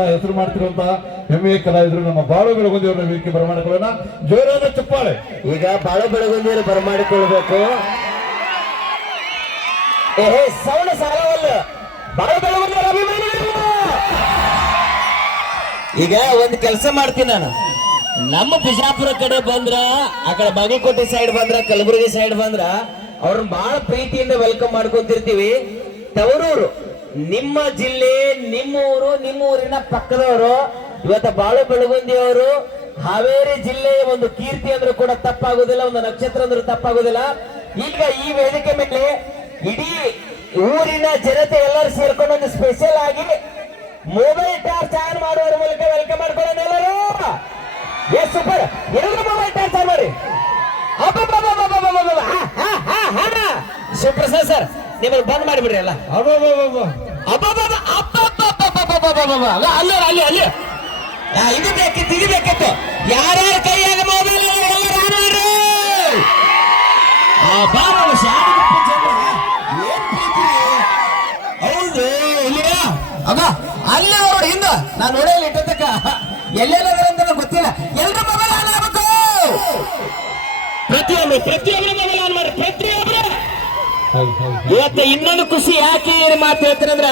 ಹೆಸರು ಮಾಡ್ತಿರುವಂತಹ ಹೆಮ್ಮೆಯ ಕಲಾವಿದರು ನಮ್ಮ ಬಾಳು ಬೆಳಗುಂದಿಯವರ ವೇದಿಕೆ ಬರಮಾಡಿಕೊಳ್ಳೋಣ. ಜೋರಾದ ಚಪ್ಪಾಳೆ. ಈಗ ಬಾಳು ಬೆಳಗುಂದಿಯವರು ಬರಮಾಡಿಕೊಳ್ಬೇಕು. ಸೌಂಡ್ ಸಾಲವಲ್ಲ. ಬಾಳು ಬೆಳಗುಂದಿಯವರ ಅಭಿಮಾನಿಗಳು ಈಗ ಒಂದು ಕೆಲಸ ಮಾಡ್ತೀನಿ ನಾನು. ನಮ್ಮ ಬಿಜಾಪುರ ಕಡೆ ಬಂದ್ರ, ಆ ಕಡೆ ಬಾಗಲಕೋಟೆ ಸೈಡ್ ಬಂದ್ರ, ಕಲಬುರಗಿ ಸೈಡ್ ಬಂದ್ರ ಅವ್ರನ್ನ ಬಹಳ ಪ್ರೀತಿಯಿಂದ ವೆಲ್ಕಮ್ ಮಾಡ್ಕೊಂತಿರ್ತೀವಿ. ತವರೂರು ನಿಮ್ಮ ಜಿಲ್ಲೆ, ನಿಮ್ಮ ಊರು, ನಿಮ್ಮ ಊರಿನ ಪಕ್ಕದವರು. ಇವತ್ತ ಬಾಳು ಬೆಳಗುಂದಿಯವರು ಹಾವೇರಿ ಜಿಲ್ಲೆಯ ಒಂದು ಕೀರ್ತಿ ಅಂದ್ರೂ ಕೂಡ ತಪ್ಪಾಗುದಿಲ್ಲ, ಒಂದು ನಕ್ಷತ್ರ ಅಂದ್ರೂ ತಪ್ಪಾಗುದಿಲ್ಲ. ಈಗ ಈ ವೇದಿಕೆ ಮೇಲೆ ಇಡೀ ಊರಿನ ಜನತೆ ಎಲ್ಲರೂ ಸೇರ್ಕೊಂಡು ಒಂದು ಸ್ಪೆಷಲ್ ಆಗಿ ಮೊಬೈಲ್ ಟಾರ್ಚ್ ಆನ್ ಮಾಡುವ ಮೂಲಕ ವೆಲ್ಕಮ್ ಮಾಡ್ಕೊಳ್ಳೋಣ ಎಲ್ಲರೂ. ಎಸ್ ಸೂಪರ್, ಎಲ್ಲರೂ ಮೊಬೈಲ್ ಟಾರ್ಚ್ ಆನ್ ಮಾಡಿ. ಶಿವಪ್ರಸಾದ್ ಸರ್ ನಿಮ್ಮನ್ನು ಬಂದ್ ಮಾಡಿಬಿಡ್ರಿ ಅಲ್ಲ. ಅಲ್ಲಿ ಅಲ್ಲಿ ಇದು ಬೇಕಿತ್ತು, ಇದು ಬೇಕಿತ್ತು. ಯಾರ್ಯಾರ ಕೈಯಾಗ ಮೊಬೈಲ್ ಹೌದು ಅದ ಅಲ್ಲೇ ನೋಡಿ ಹಿಂದ ನಾನು ನೋಡಲ್ಲ ಇಟ್ಟಕ್ಕ ಎಲ್ಲೆಲ್ಲ ಅಂತ ಗೊತ್ತಿಲ್ಲ. ಎಲ್ರ ಮೊಬೈಲ್ ಆನ್ ಆಗ್ಬೇಕು. ಪ್ರತಿಯೊಬ್ಬರು ಮೊಬೈಲ್ ಆನ್ ಮಾಡಿ, ಪ್ರತಿಯೊಬ್ಬರು. ಇವತ್ತ ಇನ್ನೊಂದು ಖುಷಿ ಯಾಕೆ ಮಾತು ಹೇಳ್ತಾರಂದ್ರ,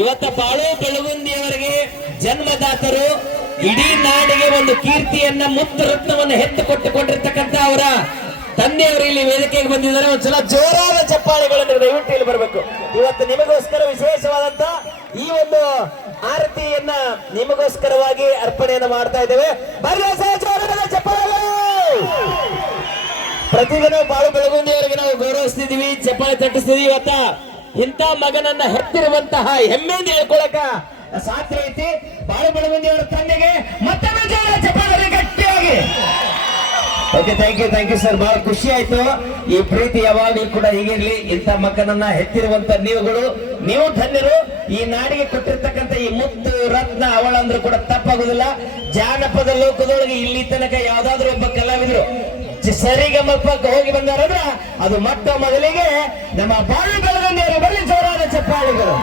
ಇವತ್ತ ಬಾಳು ಬೆಳಗುಂದಿಯವರಿಗೆ ಜನ್ಮದಾತರು, ಇಡೀ ನಾಡಿಗೆ ಒಂದು ಕೀರ್ತಿಯನ್ನ, ಮುತ್ತು ರತ್ನವನ್ನು ಹೆತ್ತು ಕೊಟ್ಟುಕೊಂಡಿರ್ತಕ್ಕಂಥ ಅವರ ತಂದೆಯವರು ಇಲ್ಲಿ ವೇದಿಕೆಗೆ ಬಂದಿದ್ದಾರೆ. ಒಂದ್ಸಲ ಜೋರಾದ ಚಪ್ಪಾಳೆಗಳನ್ನು ದಯವಿಟ್ಟು ಇಲ್ಲಿ ಬರಬೇಕು. ಇವತ್ತು ನಿಮಗೋಸ್ಕರ ವಿಶೇಷವಾದಂತ ಈ ಒಂದು ಆರತಿಯನ್ನ ನಿಮಗೋಸ್ಕರವಾಗಿ ಅರ್ಪಣೆಯನ್ನು ಮಾಡ್ತಾ ಇದ್ದೇವೆ. ಜೋರಾದ ಚಪ್ಪಾಳೆ. ಪ್ರತಿದಿನ ಬಾಳು ಬೆಳಗುಂದಿಯವರಿಗೆ ನಾವು ಗೌರವಿಸ್ತಿದೀವಿ, ಚಪ್ಪಾಳೆ ತಟ್ಟಿಸ್ತಿದೀವಿ. ಇವತ್ತ ಇಂಥ ಮಗನನ್ನ ಹೆತ್ತಿರುವಂತಹ ಹೆಮ್ಮೆಯಿಂದ ಹೇಳ್ಕೊಳಕ ಸಾಧ್ಯ ಐತಿ. ಬಾಳು ಬೆಳಗುಂದಿಯವರ ತಂದೆಗೆ ಮತ್ತೊಮ್ಮೆ ಚಪ್ಪಾಳೆ ಗಟ್ಟಿಯಾಗಿ. Okay, thank you sir. ಬಹಳ ಖುಷಿ ಆಯ್ತು. ಈ ಪ್ರೀತಿ ಯಾವಾಗಲೂ ಕೂಡ ಹೀಗಿರ್ಲಿ. ಇಂಥ ಮಕ್ಕಳನ್ನ ಹೆತ್ತಿರುವಂತ ನೀವು ಧನ್ಯರು. ಈ ನಾಡಿಗೆ ಕೊಟ್ಟಿರ್ತಕ್ಕಂಥ ಈ ಮುತ್ತು ರತ್ನ ಅವಳ ಅಂದ್ರೂ ಕೂಡ ತಪ್ಪಾಗುದಿಲ್ಲ. ಜಾನಪದ ಲೋಕದೊಳಗೆ ಇಲ್ಲಿ ತನಕ ಯಾವ್ದಾದ್ರು ಒಬ್ಬ ಕಲಾವಿದರು ಸರಿಗಮಪ್ಪಕ್ಕೆ ಹೋಗಿ ಬಂದಾರಂದ್ರ ಅದು ಮೊಟ್ಟ ಮೊದಲಿಗೆ ನಮ್ಮ ಬಾಳು ಬೆಳಗುಂದಿಯವರು. ಬರಲಿ ಜೋರಾದ ಚಪ್ಪಾಳೆಗಳು.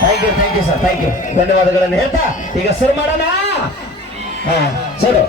Thank you sir, thank you, ಧನ್ಯವಾದಗಳನ್ನು ಹೇಳ್ತಾ ಈಗ ಶುರು ಮಾಡೋಣ. ಸರ್